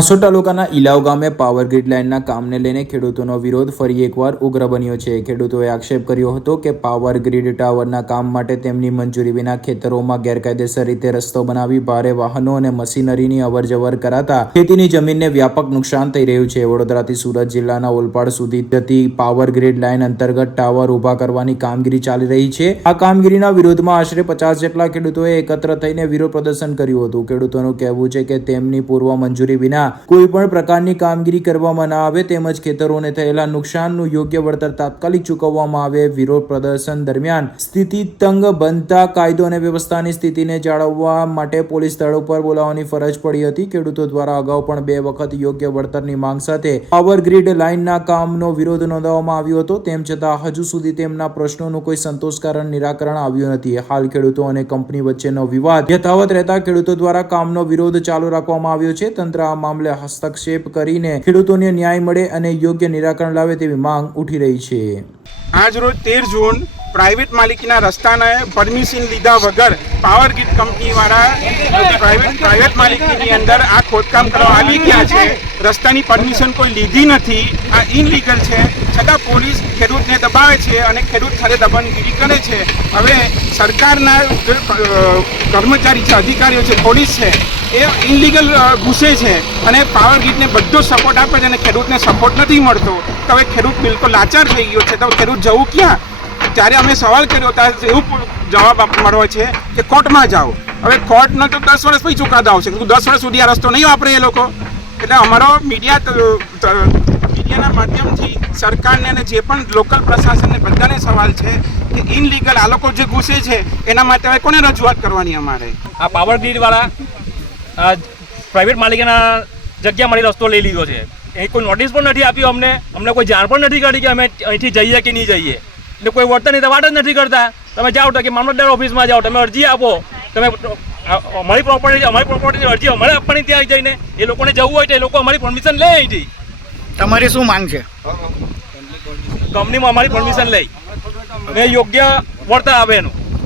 હાંસોદ તાલુકાના ઇલાવ ગામે power grid લાઇનના કામને લઈને ખેડૂતોનો વિરોધ ફરી એકવાર ઉગ્ર બન્યો છે। ખેડૂતોએ આક્ષેપ કર્યો હતો કે પાવર ગ્રીડ ટાવરના કામ માટે તેમની મંજૂરી વિના ખેતરોમાં ગેરકાયદેસર રીતે રસ્તો બનાવી ભારે વાહનો અને મશીનરીની અવરજવર કરાતા ખેતીની જમીનને વ્યાપક નુકસાન થઈ રહ્યું છે। વડોદરાથી સુરત જિલ્લાના ઓલપાડ સુધી જતી પાવર ગ્રીડ લાઇન અંતર્ગત ટાવર ઉભા કરવાની કામગીરી ચાલી રહી છે। આ કામગીરીના વિરોધમાં આશરે 50 જેટલા ખેડૂતોએ એકત્ર થઈને વિરોધ પ્રદર્શન કર્યું હતું। ખેડૂતોનું કહેવું છે કે તેમની પૂર્વ મંજૂરી વિના કોઈ પણ પ્રકારની કામગીરી કરવામાં ન આવે તેમજ ખેતરોને થયેલા નુકસાનનું યોગ્ય વળતર તાત્કાલિક ચૂકવવામાં આવે। વિરોધ પ્રદર્શન દરમિયાન સ્થિતિ તંગ બનતા કાયદો અને વ્યવસ્થાની સ્થિતિને જાળવવા માટે પોલીસ સ્થળ ઉપર બોલાવવાની ફરજ પડી હતી। ખેડૂતો દ્વારા અગાઉ પણ 2 વખત યોગ્ય વળતરની માંગ સાથે પાવર ગ્રીડ લાઇનના કામનો વિરોધ નોંધાવવામાં આવ્યો હતો। તેમ છતાં હજુ સુધી તેમના પ્રશ્નોનું કોઈ સંતોષકારક નિરાકરણ આવ્યું નથી। હાલ ખેડૂતો અને કંપની વચ્ચેનો વિવાદ યથાવત રહેતા ખેડૂતો દ્વારા કામનો વિરોધ ચાલુ રાખવામાં આવ્યો છે। તંત્ર આ મામલે હસ્તક્ષેપ કરીને ખેડૂતોને ન્યાય મળે અને યોગ્ય નિરાકરણ લાવે તેવી માંગ ઉઠી રહી છે। આજ રોજ 13 જૂન પ્રાઇવેટ માલિકીના રસ્તાને પરમિશન લીધા વગર પાવર ગ્રીડ કંપનીવાળા પ્રાઇવેટ માલિકીની અંદર આ ખોદકામ કરવા આવી ગયા છે। રસ્તાની પરમિશન કોઈ લીધી નથી, આ ઇનલીગલ છે, છતાં પોલીસ ખેડૂતને દબાવે છે અને ખેડૂત સાથે દબાણગીરી કરે છે। હવે સરકારના કર્મચારી છે, અધિકારીઓ છે, પોલીસ છે, એ ઇનલીગલ ઘૂસે છે અને પાવર ગ્રીડને બધો સપોર્ટ આપે છે અને ખેડૂતને સપોર્ટ નથી મળતો। તો હવે ખેડૂત બિલકુલ લાચાર થઈ ગયો છે। તો ખેડૂત જવું ક્યાં? ત્યારે અમે સવાલ કર્યો ત્યારે એવું જવાબ મળવો છે કે કોર્ટમાં જાઓ। હવે કોર્ટનો તો 10 વર્ષ પછી ચુકાદો આવશે, 10 વર્ષ સુધી આ રસ્તો નહીં વાપરે એ લોકો। એટલે અમારો મીડિયાના માધ્યમથી સરકારને અને જે પણ લોકલ પ્રશાસનને બધાને સવાલ છે કે ઇનલીગલ આ લોકો જે ઘૂસે છે એના માટે હવે કોને રજૂઆત કરવાની? અમારે આ પાવર ગ્રીડવાળા પ્રાઇવેટ માલિકીના જગ્યા મારી રસ્તો લઈ લીધો છે। એ કોઈ નોટિસ પણ નથી આપ્યું, અમને કોઈ જાણ પણ નથી કરી કે અમે અહીંથી જઈએ કે નહીં જઈએ। એટલે કોઈ વર્તનની તો વાત જ નથી કરતા। તમે જાઓ તો કે મામલતદાર ઓફિસમાં જાઓ, તમે અરજી આપો, તમે અમારી પ્રોપર્ટીની અરજી અમારે આપવાની ત્યાં જઈને એ લોકોને જવું હોય તો એ લોકો અમારી પરમિશન લે અહીંથી। તમારી શું માંગ છે? કંપનીમાં અમારી પરમિશન લઈ અને યોગ્ય વળતર આવે એનું।